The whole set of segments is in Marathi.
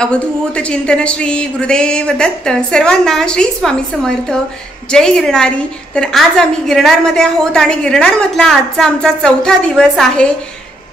अवधूत चिंतन श्री गुरुदेव दत्त। सर्वांना श्री स्वामी समर्थ। जय गिरणारी। तर आज आम्ही गिरणारमध्ये आहोत आणि गिरणारमधला आजचा आमचा चौथा दिवस आहे।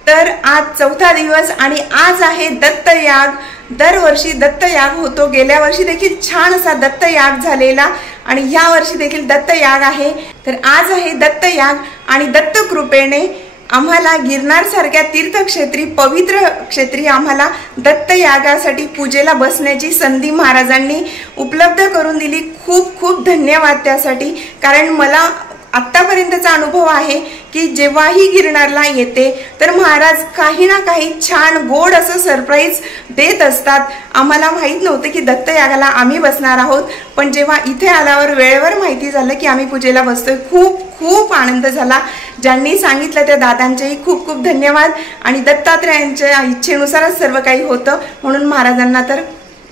तर आज चौथा दिवस आणि आज आहे दत्तयाग। दरवर्षी दत्तयाग होतो। गेल्या वर्षी देखील छान असा दत्तयाग झालेला आणि या वर्षी देखील दत्तयाग आहे। तर आज आहे दत्तयाग आणि दत्त कृपेने आम्हाला गिरनार सारख्या तीर्थक्षेत्री पवित्र क्षेत्री आम्हाला दत्तयागासाठी पूजेला बसण्याची संधी महाराजांनी उपलब्ध करून दिली। खूप खूप धन्यवाद त्यासाठी। कारण मला आतापर्यंतचा अनुभव आहे की जेव्हाही गिरनारला येते तर महाराज काही ना काही छान गोड असं सरप्राईज देत असतात। आम्हाला माहित नव्हतं की दत्तयागाला आम्ही बसणार आहोत, पण जेव्हा इथे आल्यावर वेळेवर माहिती झालं की आम्ही पूजेला बसतोय, खूप खूप आनंद झाला। ज्यांनी सांगितलं त्या दादांचेही खूप खूप धन्यवाद। आणि दत्तात्रयांच्या इच्छेनुसारच सर्व काही होतं, म्हणून महाराजांना तर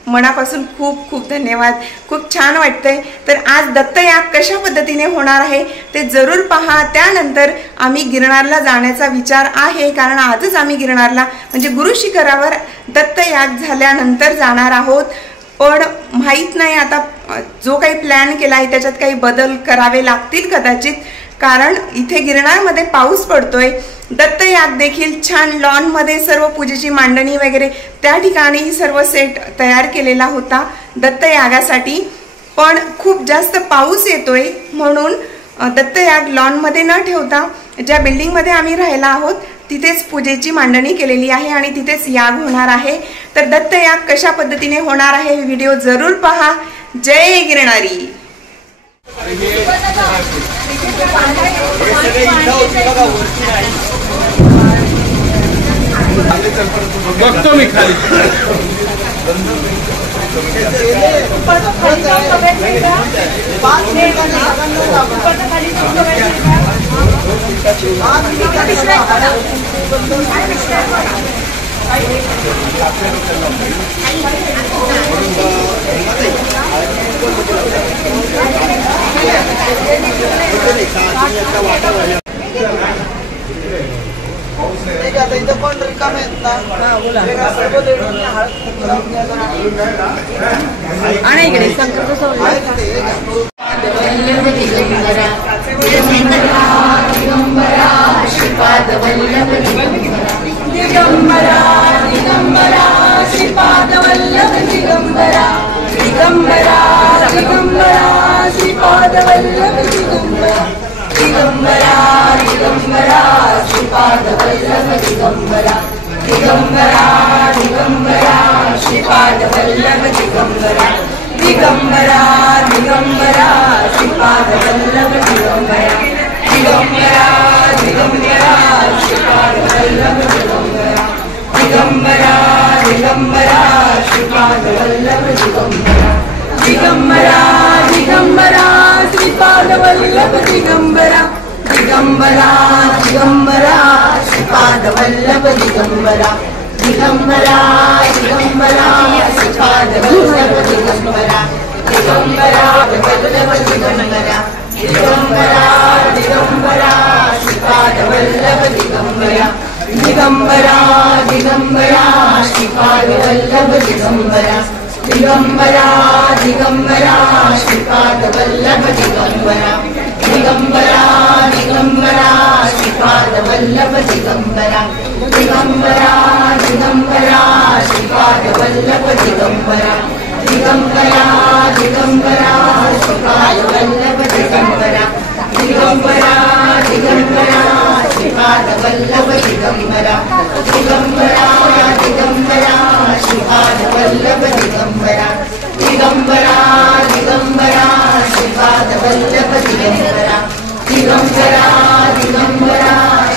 मनापासून खूप खूप धन्यवाद। खूप छान वाटतंय। तर आज दत्तयाग कशा पद्धतीने होणार आहे ते जरूर पहा। त्यानंतर आम्ही गिरनारला जाण्याचा विचार आहे, कारण आजच आम्ही गिरनारला म्हणजे गुरु शिखरावर दत्तयाग झाल्यानंतर जाणार आहोत। पण माहित नाही आता जो काही प्लॅन केला आहे त्याच्यात काही बदल करावे लागतील कदाचित, कारण इथे गिरनारमध्ये पाऊस पडतोय। दत्तयाग देखील छान लॉन मध्ये सर्व पूजेची मांडणी वगैरे त्या ठिकाणी सर्व सेट तयार केलेला होता दत्तयागासाठी, पण खूप जास्त पाऊस येतोय म्हणून दत्तयाग लॉन मध्ये न ठेवता ज्या बिल्डिंग मध्ये आम्ही राहायला आहोत तिथेच पूजेची मांडणी केलेली आहे आणि तिथेच याग होणार आहे। तर दत्तयाग कशा पद्धतीने होणार आहे व्हिडिओ जरूर पहा। जय गिरणारी। बघतो मी खाली दिगंबरा दिगंबरा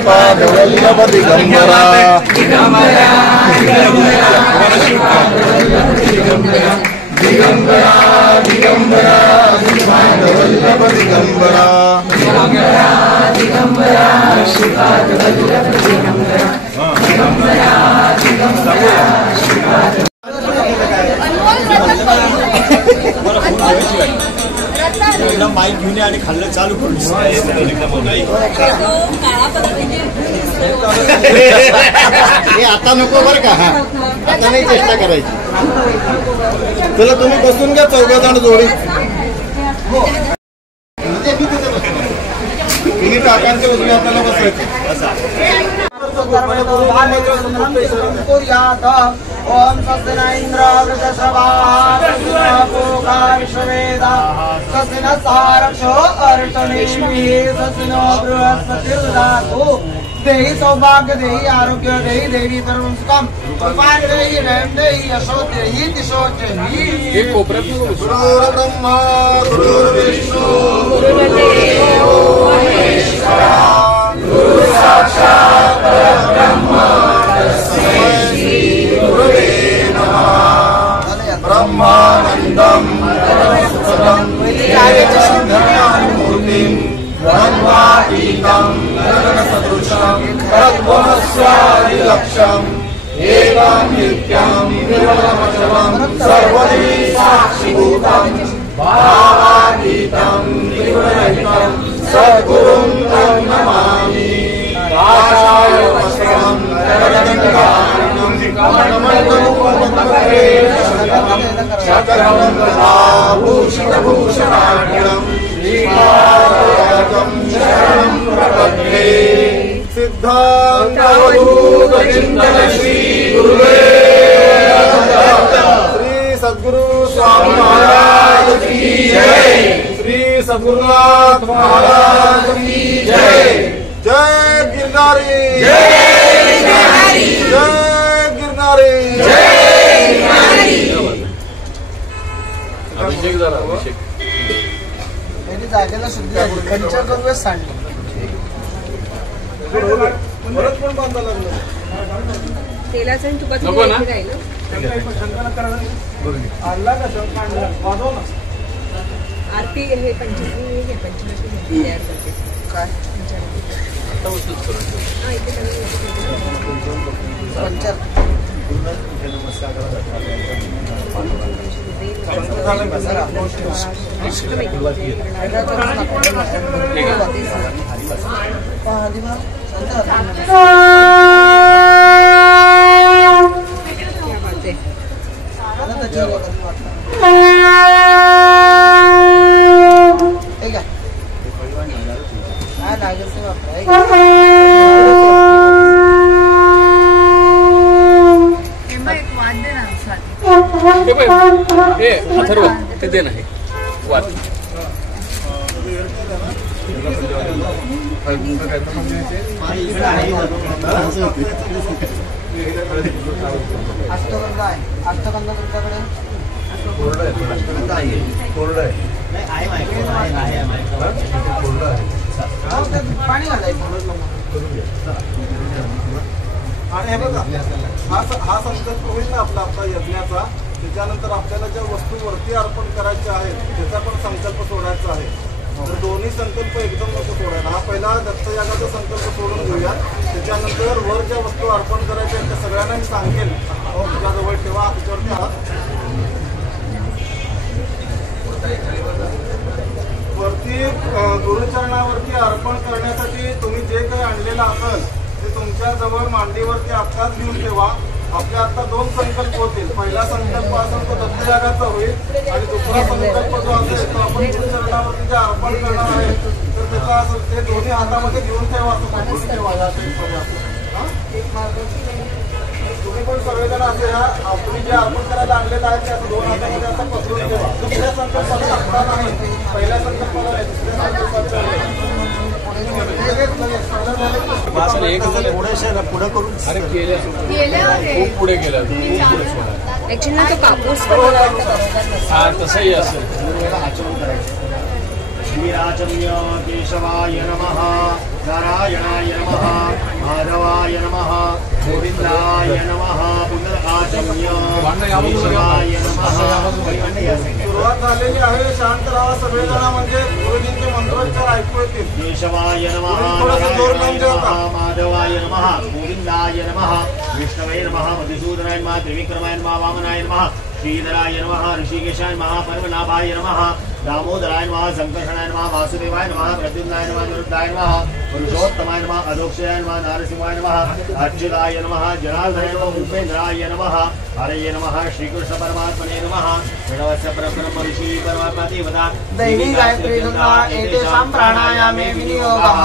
श्रीपादवल्लभ दिगंबरा दिगंबरा दिगंबरा श्रीपादवल्लभ दिगंबरा दिगंबरा श्रीपादवल्लभ दिगंबरा दिगंबरा दिगंबरा माईक घेऊन आणि खाल्लं चालू करून आता नको बरं का. हा आता नाही चेष्टा करायची. चला तुम्ही बसून घ्या चौघजण जोडी. तिन्ही टाकांचे उजव्या हाताला बसायचे. ओम स्वस्ति न इंद्र वृषभेदा स्वस्ति न सारक्षो अर्चनेष्मि स्वस्ति नो बृहस्पतिर्दधातु देहि सौभाग्य देहि आरोग्य देहि देवी सर्वं सुखं कृपां देहि रं देहि यशो देहि दिशो देहि. गुरुर्ब्रह्मा गुरुर्विष्णु गुरुर्देवो महेश्वरः गुरु साक्षात् परब्रह्म तस्मै श्री गुरुवे नमः. ब्रह्मानन्दं परमसुखदं ज्ञानमूर्तिं ब्रह्मातीतं गगनसदृशं तद्भुवनस्यादिलक्ष्यम् एकं नित्यं निर्मलमचलं सर्वदि साक्षिभूतं भावातीतं त्रिगुणरहितं सद्गुरुं तं नमामि. काषाय वस्त्रं गगनगङ्गाधरं कमलमण्डलूपमकरेशं शकरमण्डलाभूषितभूषणाढ्यं श्रीपादं शरणं प्रपद्ये. सिद्धान्तवधूतचिन्तन श्री गुरुदेव श्री सद्गुरु स्वामी महाराज की जय. श्री सद्गुरुनाथ महाराज की जय. जय गिरनारी जय गिरनारी जय गिरनारी जय गिरनारी. अभिषेक झाला. अभिषेक त्यांनी जागेला शुद्धी झाली. पंचगव्य सांडली. परत पण बांधा लागलं. तेलाचं आणि तुपाचं नको ना? राहिलं. आणला का वाजव ना. आरती हे पंचलक्ष्मी तयार करते. काय आता वस्तूच करून ठेव. हा, इथे सगळं पंचर नमस्कार अथर्व ते दे नाही वाद. अष्टगंधा आहे. अष्टगंधा तुमच्याकडे पाणी घालायचं. आणि हे बघा हा संकल्प होईल ना आपला यज्ञाचा. त्याच्यानंतर आपल्याला ज्या वस्तू वरती अर्पण करायच्या आहेत त्याचा पण संकल्प सोडायचा आहे. तर दोन्ही संकल्प एकदम नको सोडायला. हा पहिला दत्तयागाचा संकल्प सोडून घेऊया. त्याच्यानंतर वर ज्या वस्तू अर्पण करायच्या आहेत त्या सगळ्यांना मी सांगेल. तुझ्याजवळ ठेवा. त्याच्यावरती हात वरती गुरुचरणावरती अर्पण करण्यासाठी तुम्ही जे काही आणलेलं असेल ते तुमच्या जवळ मांडीवरती आत्ताच घेऊन ठेवा. आपल्या आता दोन संकल्प होतील. पहिला संकल्प असेल तो दत्तयागाचा होईल आणि दुसरा संकल्प जो असेल तो आपण गुरुचरणावरती जे अर्पण करणार आहे तर त्याचा असेल ते दोन्ही हातामध्ये घेऊन ठेवा. असं पकडून ठेवा. तुम्ही पण सर्वजण असे तुम्ही जे अर्पण करायला आणलेलं आहे ते असं दोन हातामध्ये असं पकडून ठेवा. दुसऱ्या संकल्पाला लागता नाही. पहिल्या संकल्पाला नाही. दुसऱ्या संकल्पाला पुढे करून खूप पुढे गेला. ऍक्च्युअली तो कापूस हा तसंही असेल. वीराचम्य केशवाय नमः. नारायणाय नमः माधवाय नमः गोविंदाय नमः पुनराचम्य शिवाय नमः. सुरुवात झालेली आहे. शांत राहा सगळेजण, म्हणजे गुरुजींचे मंत्रोच्चार ऐकू येतील. केशवाय नमः नारायणाय नमः माधवाय नमः गोविंदाय नमः विष्णवे नमः मधुसूदनाय नमः त्रिविक्रमाय नमः वामनाय नमः श्रीधराय नमः ऋषिकेशाय नमः परमनाभाय नमः दामोदराय नमः संकर्षणाय नमः वासुदेवाय नमः प्रद्युम्नाय नमः निरुद्धाय नमः पुरुषोत्तमाय नमः अधोक्षयाय नमः नारसिंहाय नमः अच्युताय नमः जनार्दनाय नमः भूपेन्द्राय नमः हरये नमः श्रीकृष्ण परमात्मने नमः प्रणवस्य परब्रह्म ऋषि परमात्मा देवता दैवी गायत्री गंगा एतेषां प्राणायामे विनियोगः.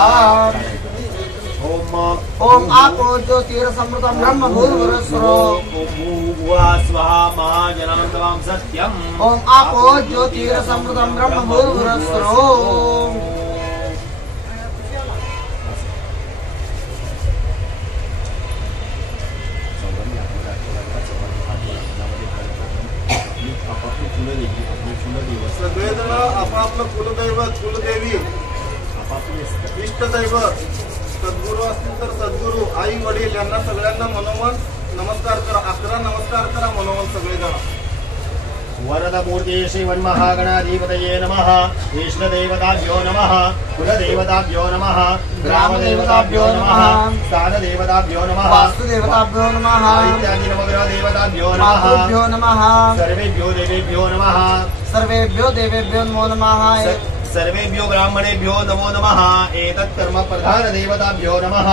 ओम आपो ज्योतिरसमृतं ब्रह्म भूर्भुवस्सुरो स्वाहा महाजनान्तवां सत्यम्. ओम आपो ज्योतिरसमृतं ब्रह्म भूर्भुवस्सुरो. सगळेजण आपापलं कुलदैवत कुलदेवी इष्टदैवत सद्गुरू असतील तर सद्गुरू आई वडील यांना सगळ्यांना मनोमन नमस्कार करा. 11 नमस्कार करा मनोमन सगळेजण. वरदमूर्ति श्रीमन्महागणाधिपतये नमः. इष्टदेवताभ्यो नमः. कुलदेवताभ्यो नमः. ग्रामदेवताभ्यो नमः. स्थानदेवताभ्यो नमः. वास्तुदेवताभ्यो नमः. इत्यादि नवग्रह देवताभ्यो नमः. मातृभ्यो नमः. सर्वेभ्यो देवेभ्यो नमः. सर्वेभ्यो देवेभ्यो नमो नमः. सर्वेभ्यो ब्राह्मणेभ्यो नमो नमः. एतत् कर्म प्रधान देवताभ्यो नमः.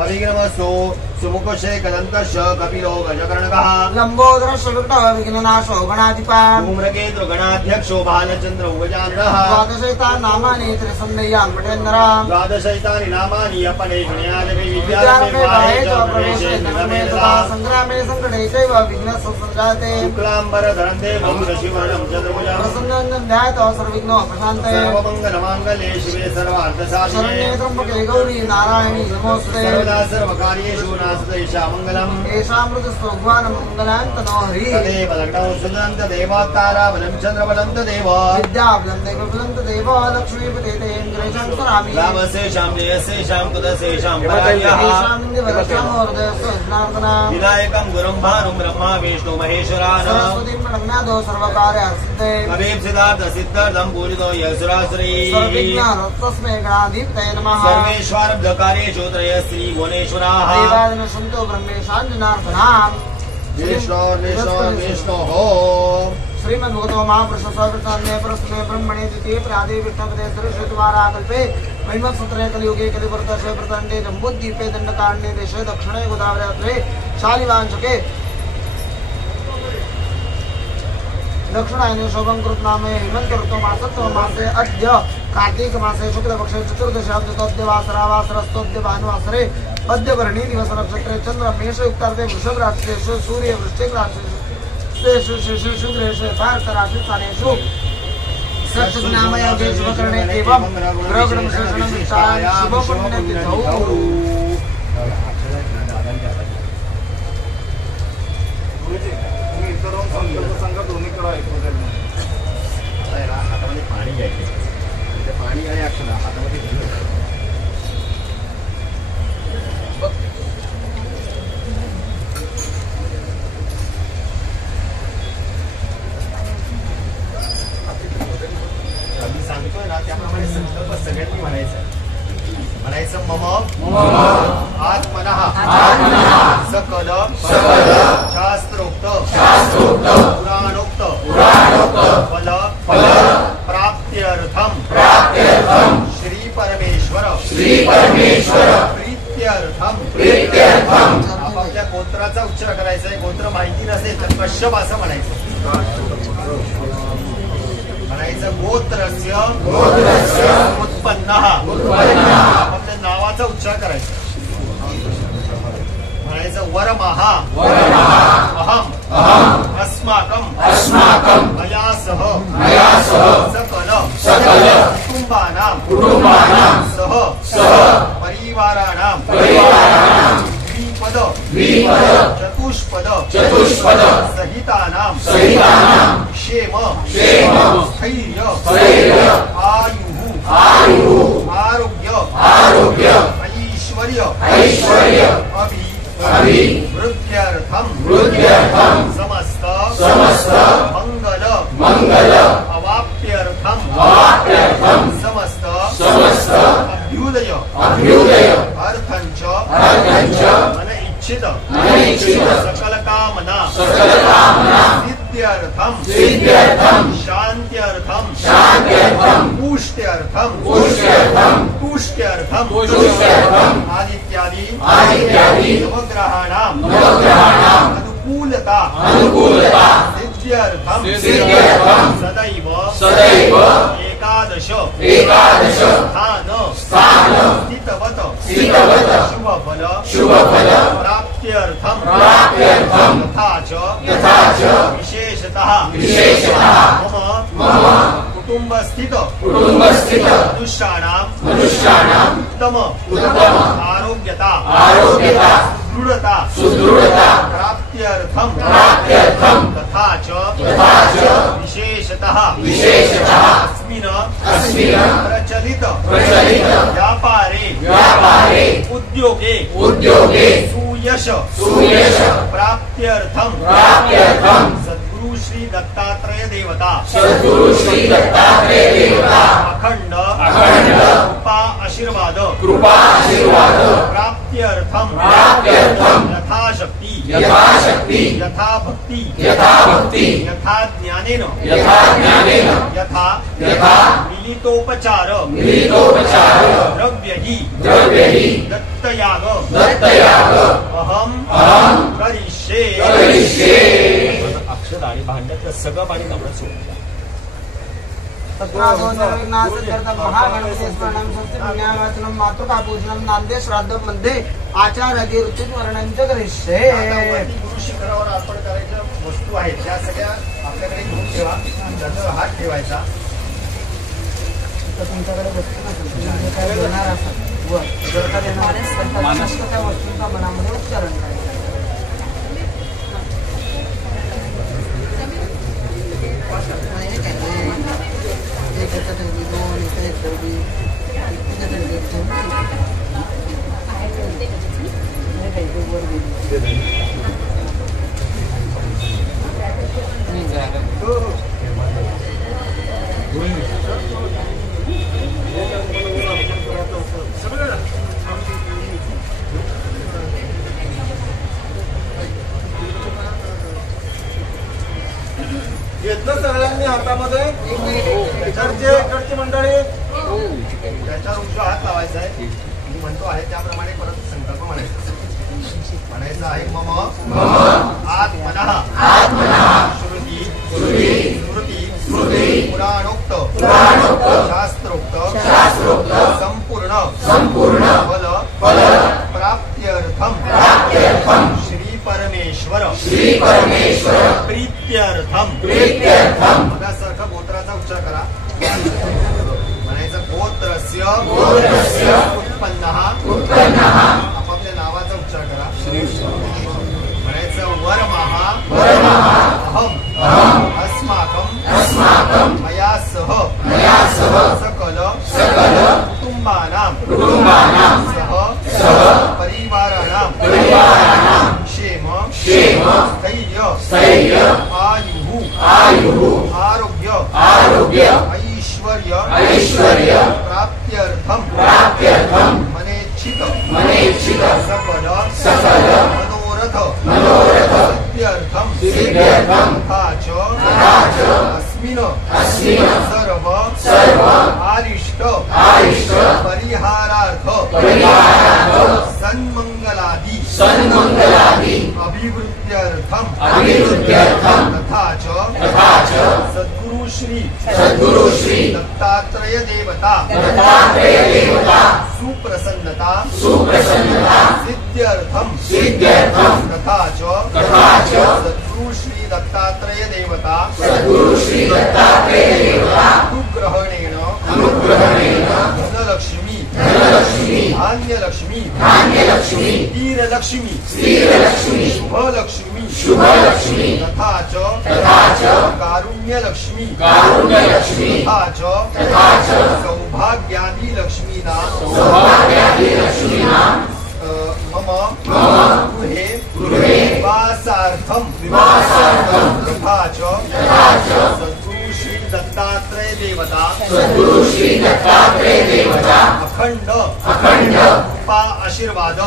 अविघ्नमस्तु सुमुखशे कदन्तश कपिलो गजकर्णकः लंबोदरश विघ्नः विघ्ननाशो गणाधिपः धूम्रकेतु गणाध्यक्षो बालचन्द्र उगजाननः. द्वादशैतानि नामानि त्रिसन्ध्यं पठेन्द्रः. द्वादशैतानि नामानि अपने गणयादवे विद्यारम्भे प्रवेशे धर्मे तथा संग्रामे संकटे चैव विघ्नः संजायते. शुक्लाम्बरधरं देवं शशिवर्णं चतुर्भुजं प्रसन्नं ध्यायतो सर्वविघ्नोपशान्तये. सर्वमङ्गलमाङ्गल्ये शिवे सर्वार्थसाधिके शरण्ये त्र्यम्बके गौरी नारायणी नमोऽस्तुते. सर्वदा सर्वकार्येषु नास्तेषा मङ्गलम्. येषामृतस्थो भुवनमङ्गलान्तनो हरिः. तदेव लग्नौ सुदन्त देवताराबलं चन्द्रबलं तदेव विद्याबलं दैवबलं तदेव लक्ष्मीपते ते इन्द्रेशं स्मरामि. रामस्येषां जयस्येषां कुतस्येषां परायः येषामिन्द्रवरक्षामोर्दयस्य जनार्दना. विनायकं गुरुं भानुं ब्रह्मा विष्णु महेश्वरान् सरस्वतीं प्रणम्यादो सर्वकार्यार्थसिद्धे. अभीप्सितार्थ सिद्धार्थं पूरितो यशुरासुरै. सर्वविघ्नहरस्तस्मै गणाधिपतये नमः. सर्वेष्वारब्धकार्येषु त्रयः श्रीभुवनेश्वराः. देवादिन सन्तो ब्रह्मेशाञ्जनार्दनाम्. विष्णोः श्रीमद्भगवतो महापुरुषस्वामिने परस्मै ब्रह्मणे द्वितीये प्रादे विष्णुपदे श्रीद्वारा कल्पे महिमसूत्रे कलियुगे कलिवर्तसे प्रदण्डे जम्बूद्वीपे दण्डकारण्ये देशे दक्षिणे गोदावरी शालिवांशके दक्षिणायने शोभं कृतनामे हेमन्त ऋतौ मासत्व मासे अद्य कार्तिक मासे शुक्लपक्षे चतुर्दशाब्दतोद्य वासरावासरस्तोद्य भानुवासरे मध्यवर्णी दिवस नक्षत्रे चंद्र मेष युक्तार्थे वृषभ राशीषु सूर्य वृश्चिक राशीषु शुक्रेषु भारत राशि स्थानेषु सत्सनामय शुभकरणे एवं ग्रहगण विशेषणं विचार शुभ पुण्यतिथौ. तुम्ही इतर संकल्प सांगा दोन्हीकडे ऐकू द्या. हातामध्ये पाणी घ्यायचे. पाणी आणि अक्षर हातामध्ये घेऊन आम्ही सांगतोय ना त्याप्रमाणे संकल्प सगळ्यांनी म्हणायचं मम आत्मनः सकल शास्त्रोक्त पुराणोक्त फल प्राप्त्यर्थम श्री परमेश्वर प्रीत्यर्थम. आपापल्या गोत्राचा उच्चार करायचा आहे. गोत्र माहिती नसेल तर कश्यप असं म्हणायचं. गोत्रस्य उत्पन्नः आपापल्या नावाचा उच्चार करायचा. म्हणायचं वरमः अहम अस्माकं मया सह सकल कुटुंबानां सह परिवाराणां द्विपद चतुष्पद सहितानां क्षेम स्थैर्य आयुः आरोग्य सिद्ध्यर्थम शांत्यर्थम पुष्ट्यर्थम तुष्ट्यर्थम आदित्यादि नवग्रहाणाम अनुकूलता सिद्ध्यर्थम सदैव एकादश स्थान स्थितवत शुभफल प्राप्त्यर्थम तथा च विशेषतः मम कुटुंबस्थित मनुष्याणां उत्तम आरोग्यता सुदृढता प्राप्त्यर्थम तथा च विशेषतः अस्मिन् प्रचलित व्यापारे उद्योगे सुयश प्राप्त्यर्थम सद्गुरु श्री दत्तात्रेय देवता अखंड कृपा आशीर्वाद प्राप्त्यर्थम यथाशक्ति यथा भक्ति यथा ज्ञानेन यथा मिलितोपचार द्रव्यहि दत्तयाग अहम करिष्ये. अक्षर आणि भांड्यातलं सगळं पाणी नवरा सोडलं. महागणपतीस्मरणं मातृकापूजनं नांदे श्राद्ध मध्ये आचार्यादी ऋतुवर्णनच करिष्ये. गुरु शिखरावर अर्पण करायच्या वस्तू आहेत त्या सगळ्या आपल्याकडे घेऊन ठेवा. त्याचा हात ठेवायचा. तुमच्याकडे वस्तू नसेल काय देणार असाल जर का देणार असेल त्या वस्तूंचा मनामध्ये उच्चारण करायचं. घेतलं सगळ्यांनी हातामध्ये. इकडची मंडळी त्याच्यावर उजवा हात लावायचा आहे. मी म्हणतो आहे त्याप्रमाणे परत संकल्प म्हणायचा आहे. मम आत्मनः श्रुती स्मृती पुराणोक्त शास्त्रोक्त संपूर्ण फल प्राप्त्यर्थम श्री परमेश्वर प्रीत्यर्थम. मगासारखा गोत्राचा उच्चार करा. म्हणायचं गोत्रस्य उत्पन्नः आपापल्या नावाचा उच्चार करा. म्हणायचं वरमः अहम अस्माकं मया सह सकल कुटुंबानां सह परिवाराणां क्षेम स्थैर्य आयुः आरोग्य ऐश्वर्य प्राप्त्यर्थम मनेच्छित सकल मनोरथ सिद्ध्यर्थम तथा च अस्मिन् सर्व आरिष्ट परिहारार्थ सन्मंगलादि अभिवृद्ध्यर्थम तथा च सद्गुरु श्री दत्तात्रेय देवता सुप्रसन्नता सिद्ध्यर्थम तथा च सद्गुरु श्री दत्तात्रेय देवता अनुग्रहेण धनलक्ष्मी धान्यलक्ष्मी धीरलक्ष्मी शुभलक्ष्मी तथा च कारुण्यलक्ष्मी तथा च सौभाग्यादि लक्ष्मीना मम गृहे निवासार्थम तथा च सद्गुरु श्री दत्तात्रेय देवता अखंड कृपा आशीर्वाद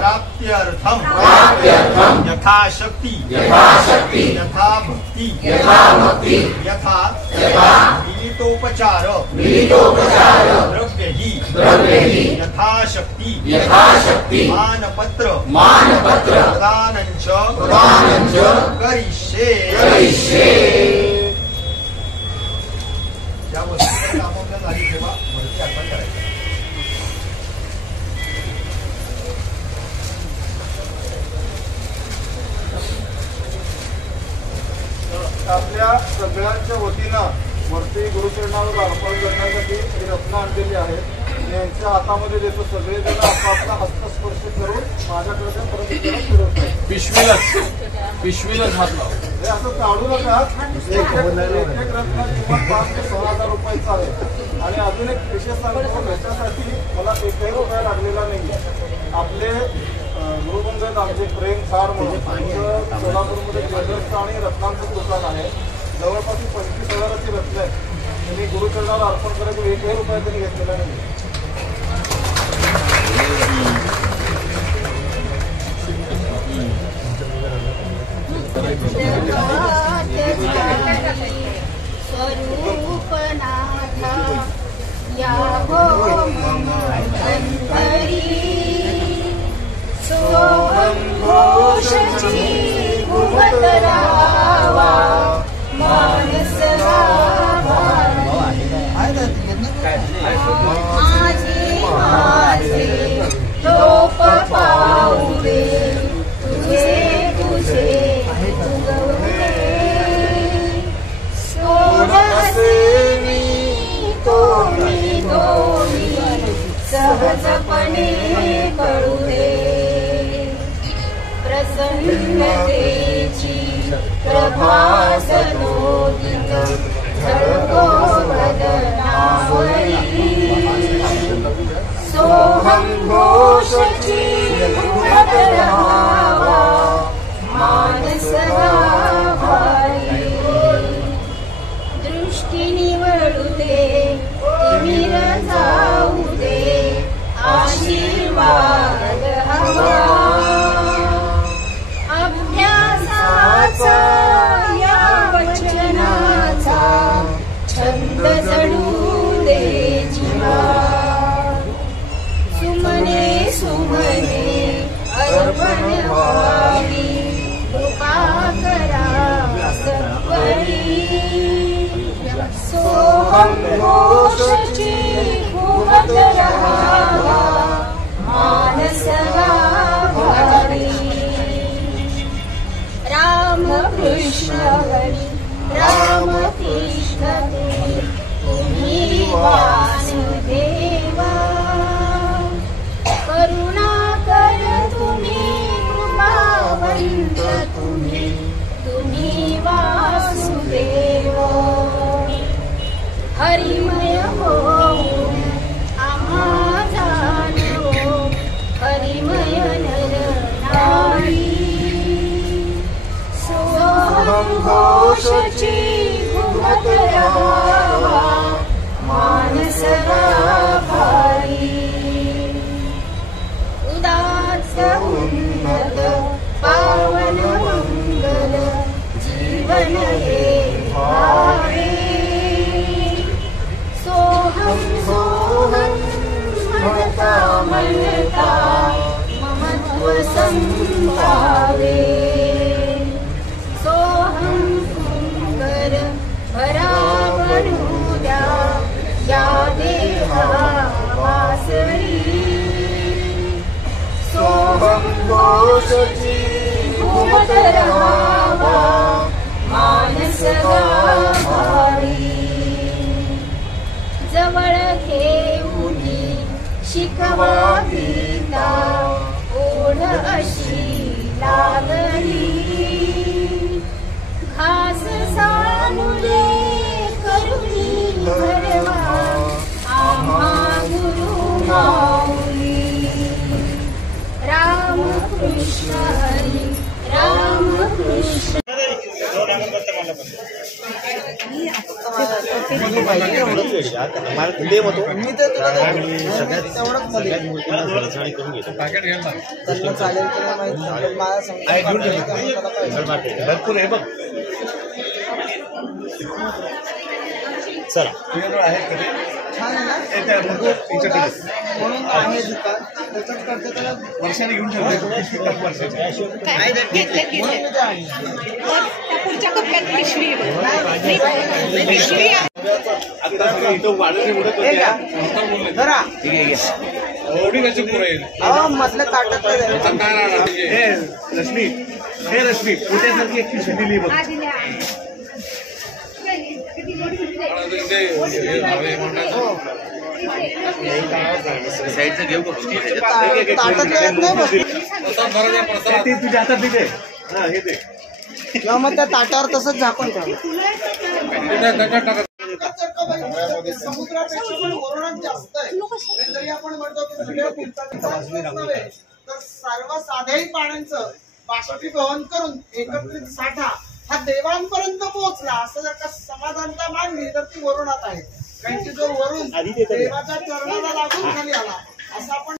प्राप्त्य प्राप्त्यर्थम यथाशक्ति यथा भक्ति यथा मिलितोपचार द्रव्य यथाशक्ति मानपत्र प्रदानञ्च करिष्ये। या वस्तूंची आपापल्या जागी ठेवा, मूर्ती अर्पण करायची। आपल्या सगळ्यांच्या वतीनं मूर्ती गुरुचरणावर अर्पण करण्यासाठी ही रत्न आणलेली आहेत. यांच्या हातामध्ये देतो. सगळेजण आपापला हस्तस्पर्श करून माझ्याकडे परत फिरवत आहेत. पिशवीलाच हात लाव. हे असं काढू नका. एक रत्न किंमत 5,000 ते 6,000 रुपयाचा आहे. आणि अजून एक विशेष सांगतो, याच्यासाठी मला 1 रुपया लागलेला नाही. आपले गुरुबंधत आमचे प्रेम फार म्हणून सोलापूरमध्ये ज्वेलर्सचं आणि रत्नांचं दुकान आहे. जवळपास 25,000ची रत्न आहे. त्यांनी गुरुचरणाला अर्पण करायचं 1 रुपया तरी घेतलेला नाही. स्वरूपनाथ या हो सोहम घोषची घुमत राहावा मानस माझे लोप पाऊ दे तुझे सहजपणे कळू दे प्रसन्नतेची प्रभासनोदित झळको वदनावरी सोहम घोषची घुमत राहावा मानस भारी दृष्टी निवडू दे तिमिर जाऊ दे आशीर्वाद हवा अभ्यासाचा या वचनाचा छंद जडू दे जीवा सुमने सुमने अर्पण व्हावी कृपा करा सत्वरी सोहम घोषची घुमत राहावा मानस भारी राम कृष्ण हरी राम कृष्ण तुम्ही वासुदेवा करुणा कर तुम्ही कृपावंत तुम्ही वासुदेव हरिमय हो आम्हा जाणो हरिमय नर नारी सोहम घोषची घुमत राहावा मानस भारी उदात्त उन्नत पावन मंगल जीवन हे भावे सोहम सोहम म्हणता म्हणता ममत्व संभावे सोहम कुंकर भरा बनू द्या या देहा वासरी सोहम घोषची घुमत राहावा मानस भारी जवळ घेऊनी शिकवा गीता ओढ अशी लागली घास सानुले करुणी भरवा आम्हा गुरु माऊली राम कृष्ण हरी राम कृष्ण मी ते तुला तेवढंच मध्ये पॅकेट घ्यायला लागेल. त्यांना चालेल की नाही माहिती नाही. माझ्या भरपूर आहे बघ. चला छान आहे ना म्हणून आहे दुकान त्याच्यात करते त्याला वर्षाने घेऊन ठेवतो म्हणून मी ते आणलं. पुढच्या कप्प्यात पिशवी आता इथं वाढले उडत हे घ्या. धरा. एवढी कशी पुरेल? अहो, मधल्या ताटात नाही द्यायचं. रश्मी पुण्यासारखी एक पिशवी दिली बघ. ताटातलं येत नाही बघ. ते तुझ्या हातात दिले. हा हे दे. किंवा मग त्या ताटावर तसंच झाकून ठेवा. समुद्रापेक्षा पण वरुणात जास्त आहे. जरी आपण म्हणतो की सगळ्या नव्हे, तर सर्व साध्याही पाण्याचं बाष्पीभवन करून एकत्रित साठा हा देवांपर्यंत पोहोचला असं जर का समाधानता मानली तर ती वरुणात आहे. कारण की जो वरून देवाच्या चरणाला लागून खाली आला असं आपण